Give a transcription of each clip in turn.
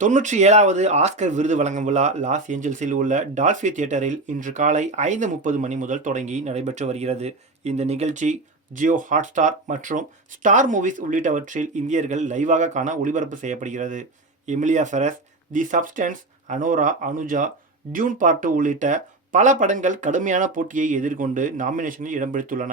தொன்னூற்றி ஏழாவது ஆஸ்கர் விருது வழங்கும் விழா லாஸ் ஏஞ்சல்ஸில் உள்ள டால்ஃபி தியேட்டரில் இன்று காலை ஐந்து முப்பது மணி முதல் தொடங்கி நடைபெற்று வருகிறது. இந்த நிகழ்ச்சி ஜியோ ஹாட்ஸ்டார் மற்றும் ஸ்டார் மூவிஸ் உள்ளிட்டவற்றில் இந்தியர்கள் லைவாக காண ஒளிபரப்பு செய்யப்படுகிறது. Emilia Perez the substance Anora Anuja Dune part உள்ளிட்ட பல படங்கள் கடுமையான போட்டியை எதிர்கொண்டு நாமினேஷனில் இடம்பிடித்துள்ளன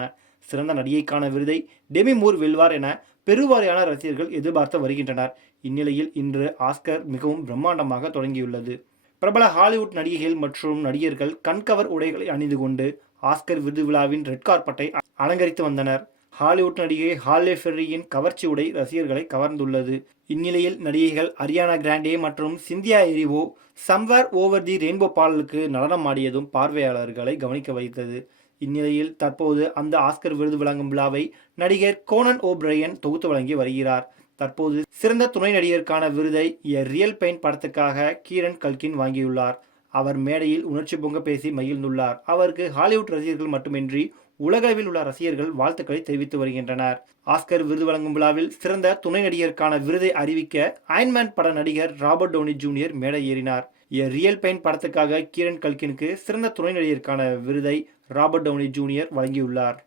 சிறந்த நடிகைக்கான விருதை டெமி மூர் வெல்வார் என பெருவாரியான ரசிகர்கள் எதிர்பார்த்து வருகின்றனர். இந்நிலையில் இன்று ஆஸ்கர் மிகவும் பிரம்மாண்டமாக தொடங்கியுள்ளது. பிரபல ஹாலிவுட் நடிகைகள் மற்றும் நடிகர்கள் கண்கவர் உடைகளை அணிந்து கொண்டு ஆஸ்கர் விருது விழாவின் ரெட் கார்பட்டை அலங்கரித்து வந்தனர். ஹாலிவுட் நடிகை ஹாலே ஃபெர்ரியின் கவர்ச்சி உடை ரசிகர்களை கவர்ந்துள்ளது. இந்நிலையில் நடிகைகள் அரியானா கிராண்டே மற்றும் Cynthia Erivo somewhere over the rainbow பாடலுக்கு நடனம் ஆடியதும் பார்வையாளர்களை கவனிக்க வைத்தது. இந்நிலையில் தற்போது அந்த ஆஸ்கர் விருது வழங்கும் விழாவை நடிகர் கோனன் ஓ பிரையன் தொகுத்து வழங்கி வருகிறார். தற்போது சிறந்த துணை நடிகருக்கான விருதை எ ரியல் பெயின் படத்துக்காக கீரன் கல்கின் வாங்கியுள்ளார். அவர் மேடையில் உணர்ச்சி பொங்க பேசி மகிழ்ந்துள்ளார். அவருக்கு ஹாலிவுட் ரசிகர்கள் மட்டுமின்றி உலகளவில் உள்ள ரசிகர்கள் வாழ்த்துக்களை தெரிவித்து வருகின்றனர். ஆஸ்கர் விருது வழங்கும் விழாவில் சிறந்த துணை நடிகருக்கான விருதை அறிவிக்க அயன்மேன் பட நடிகர் ராபர்ட் டோனி ஜூனியர் மேடை ஏறினார். எ ரியல் பெயின் படத்துக்காக கீரன் கல்கினுக்கு சிறந்த துணை நடிகருக்கான விருதை ராபர்ட் டவுனி ஜூனியர் வழங்கியுள்ளார்.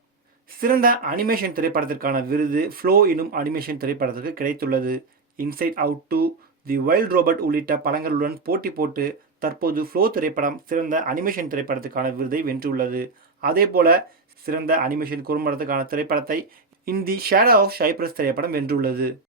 சிறந்த அனிமேஷன் திரைப்படத்திற்கான விருது ஃப்ளோ எனும் அனிமேஷன் திரைப்படத்துக்கு கிடைத்துள்ளது. Inside out two the wild robot உள்ளிட்ட படங்களுடன் போட்டி போட்டு தற்போது ஃப்ளோ திரைப்படம் சிறந்த அனிமேஷன் திரைப்படத்துக்கான விருதை வென்றுள்ளது. அதே போல சிறந்த அனிமேஷன் குறும்படத்துக்கான திரைப்படத்தை இந்தி ஷேடோ ஆஃப் ஷைப்ரஸ் திரைப்படம் வென்றுள்ளது.